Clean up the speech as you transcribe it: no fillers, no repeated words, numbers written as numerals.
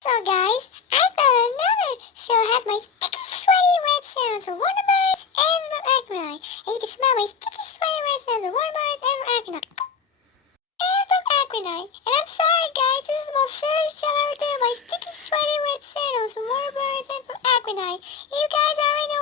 So guys, I thought another show has my sticky sweaty red sounds for water birds and for acronym. And you can smell my sticky sweaty red sounds for water birds and for acronym. And from acronym. And I'm sorry guys, this is the most serious show I ever do. My sticky sweaty red sandals for water birds and for acronym. You guys already know